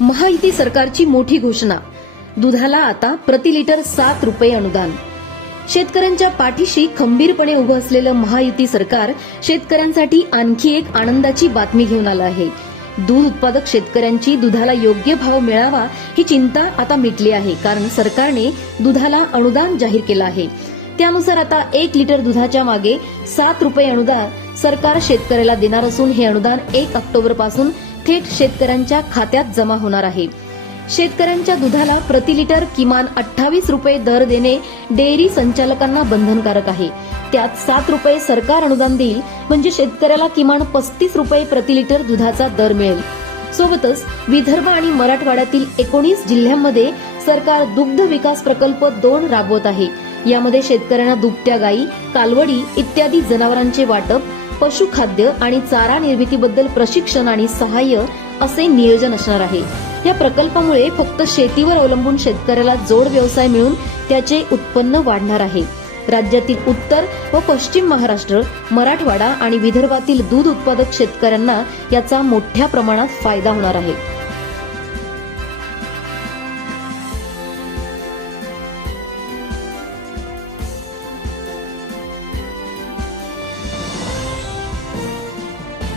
महायुती सरकारची मोठी घोषणा दुधाला आता प्रति लिटर सात रुपये अनुदान शेतकऱ्यांच्या पाठीशी खंबीरपणे उभं असलेलं महायुती सरकार शेतकऱ्यांसाठी आणखी एक आनंदाची बातमी घेऊन आलं आहे दूध उत्पादक शेतकऱ्यांची दुधाला योग्य भाव मिळावा ही चिंता आता मिटली आहे कारण सरकारने दुधाला अनुदान जाहीर केलं आहे त्यानुसार आता एक लिटर दुधाच्या मागे सात रुपये अनुदान सरकार शेतकऱ्याला देणार असून हे अनुदान एक ऑक्टोबर पासून थेट शेतकऱ्यांच्या खात्यात जमा होणार आहे शेतकऱ्यांच्या दुधाला प्रति लिटर किमान अठ्ठावीस रुपये दर देणे डेअरी संचालकांना बंधनकारक आहे त्यात सात रुपये सरकार अनुदान देईल म्हणजे शेतकऱ्याला किमान पस्तीस रुपये प्रति लिटर दुधाचा दर मिळेल सोबतच विदर्भ आणि मराठवाड्यातील एकोणीस जिल्ह्यांमध्ये सरकार दुग्ध विकास प्रकल्प दोन राबवत आहे यामध्ये शेतकऱ्यांना दुभत्या गायी कालवडी इत्यादी जनावरांचे वाटप पशुखाद्य आणि चारा निर्मितीबद्दल प्रशिक्षण आणि सहाय्य असे नियोजन असणार आहे या प्रकल्पामुळे फक्त शेतीवर अवलंबून शेतकऱ्याला जोड व्यवसाय मिळून त्याचे उत्पन्न वाढणार आहे राज्यातील उत्तर व पश्चिम महाराष्ट्र मराठवाडा आणि विदर्भातील दूध उत्पादक शेतकऱ्यांना याचा मोठ्या प्रमाणात फायदा होणार आहे